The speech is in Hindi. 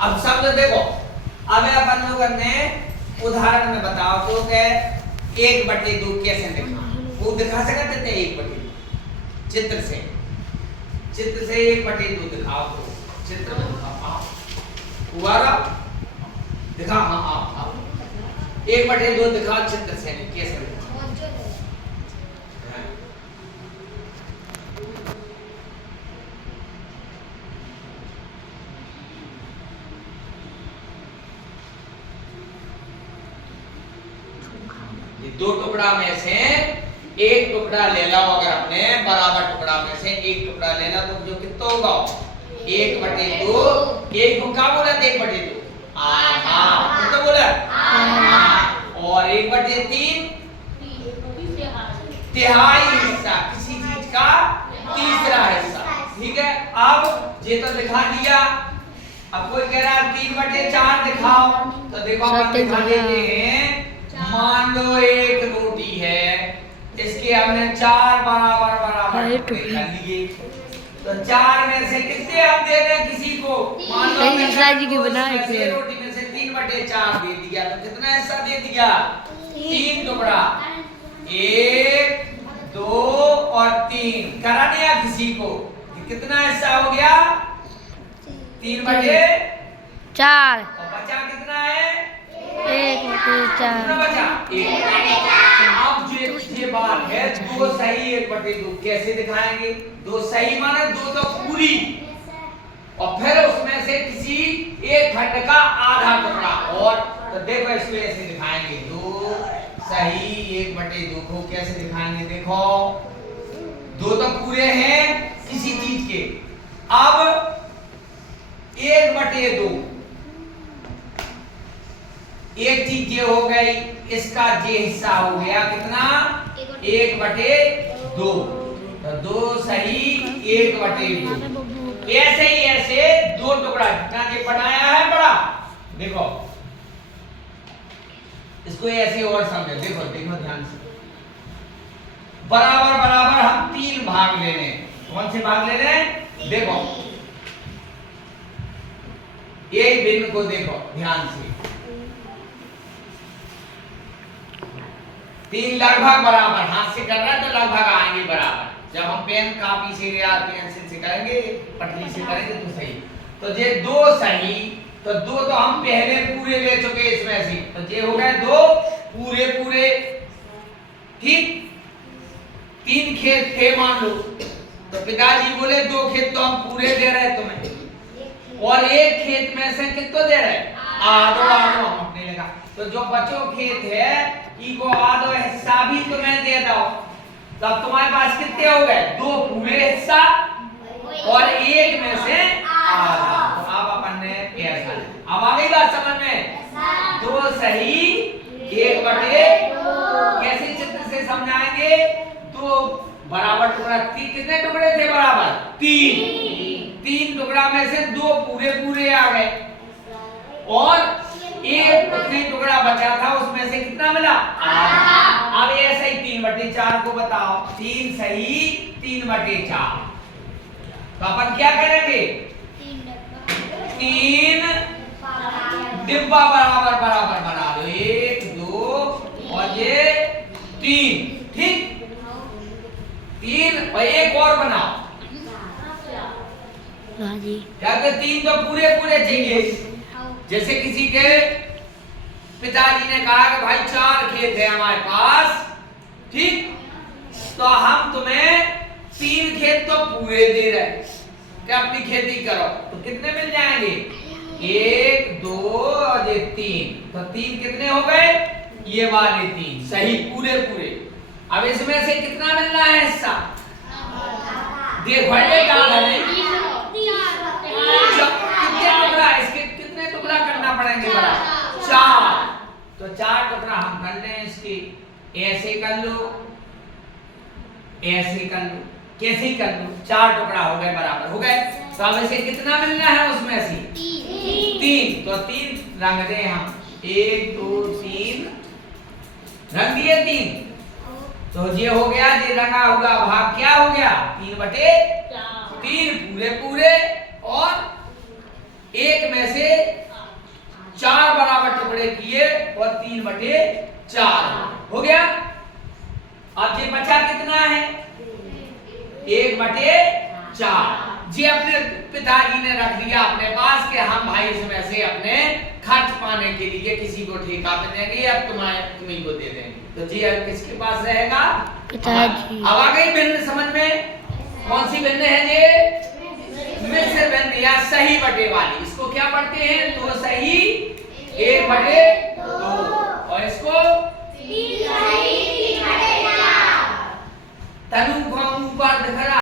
अब शब्द देखो, अब अपन लोग ने उदाहरण में बताओ तो क्या 1/2 कैसे लिखा, वो दिखा सकते थे 1/2 चित्र से 1/2 दिखाओ तो चित्र में दिखाओ हुआ दिखा। हाँ 1/2 दिखाओ चित्र से कैसे लिखा। ये 2 टुकड़ा में से एक टुकड़ा ले लो, अगर अपने बराबर टुकड़ा में से एक टुकड़ा लेना तो जो कितना होगा 1/2। एक को क्या बोला 1/2 आधा, कितना बोला आधा। और 1/3 तिहाई हिस्सा, किसी चीज का तीसरा हिस्सा। ठीक है, अब ये तो दिखा दिया। अब कोई कह रहा है 3/4 दिखाओ, तो देखो अपन दिखा देते हैं। मान लो एक रोटी है, इसके हमने 4 बराबर कर लिए, तो 4 में से कितने हम दे दें किसी को। मान लो रोटी में से 3/4 दे दिया, तो कितना हिस्सा दे दिया 3 टुकड़ा, 1 2 और 3 करा दिया किसी को, कितना हिस्सा हो गया 3/4। और बचा कितना है 1/4 बचा 1/4। अब ये बात है 2 सही 1/2 कैसे दिखाएंगे। 2 सही माने 2 तो पूरी, और फिर उसमें से किसी एक खंड का आधा टुकड़ा। और तो देखो इसको ऐसे दिखाएंगे 2 सही 1/2 को कैसे दिखाएंगे। देखो 2 तो पूरे हैं किसी चीज के। अब 1/2 एक चीज ये हो गई, इसका ये हिस्सा हो गया कितना 1/2। तो 2 सही 1/2। ऐसे ही ऐसे 2 टुकड़ा जितना ये बनाया है बड़ा, देखो इसको ऐसे और समझो। देखो देखो ध्यान से, बराबर बराबर हम 3 भाग ले रहे हैं। कौन से भाग ले रहे हैं देखो, एक बिंदु को देखो ध्यान से, 3 लगभग बराबर, हाथ से कर रहा है तो लगभग आएंगे बराबर। जब हम पेन कापी से या पेंसिल से करेंगे, पटली से करेंगे तो सही। तो ये 2 सही, तो 2 तो हम पहले पूरे ले चुके इसमें से, तो ये हो गए 2 पूरे पूरे। ठीक, 3 खेत थे मान लो, तो पिताजी बोले 2 खेत तो हम पूरे दे रहे तुम्हें, और एक खेत में से कितना दे रहे आधो आधो हम अपने लगा। तो जो बचो खेत है इको आधो हिस्सा भी तुम्हें दे दो, तब तुम्हारे पास कितने हो गए 2 पूरे हिस्सा और एक में से आधा। तो अब अपन ने ऐसा, अब आ गई बात समझ में। 2 सही 1/2 कैसे चित्र से समझाएंगे। 2 बराबर टुकड़ा, कितने टुकड़े थे बराबर 3 टुकड़ा में से 2 पूरे पूरे आ गए, और एक टुकड़ा बचा था उसमें से कितना मिला आधा। अब ऐसे ही 3/4 को बताओ, 3 सही 3/4। तो अपन क्या करेंगे 3 डिब्बा बराबर बराबर बना दो, 1 2 और ये 3। ठीक, 3 और एक और बनाओ क्या, 3 तो पूरे पूरे चाहिए। जैसे किसी के पिताजी ने कहा कि भाई 4 खेत है हमारे पास, ठीक, तो हम तुम्हें 3 खेत तो पूरे दे रहे हैं कि अपनी खेती करो, तो कितने मिल जाएंगे 1 2 और ये 3। तो 3 कितने हो गए ये वाले 3 सही पूरे पूरे। अब इसमें से कितना मिलना है हिस्सा देखो, कितने टुकड़ा करना पड़ेंगे बड़ा 4। तो 4 टुकड़ा हम कर लें इसके, ऐसे कर लो ऐसे कर लो, कैसे कर लो, 4 टुकड़ा हो गए बराबर हो गए। तो अब इसे कितना मिलना है उसमें से 3। तो 3 रंग दे हम, 1 2 3 रंग दिए 3। तो ये हो गया, ये रंगा हुआ भाग क्या हो गया 3/3 पूरे पूरे, और एक में से 3/4 हो गया। अब ये बचा कितना है 1/4 जी अपने पिताजी ने रख दिया अपने पास कि हम भाई इसमें से अपने खर्च पाने के लिए किसी को ठेका पे देंगे या तुम्हीं को दे देंगे। तो जी अब किसके पास रहेगा पिताजी। अब आ गई भिन्न समझ में। कौन सी भिन्न है ये मिश्र भिन्न या सही बटे वाली। इसको क्या पढ़ते हैं 2 सही 1/2 और इसको तनु को ऊपर दिख रहा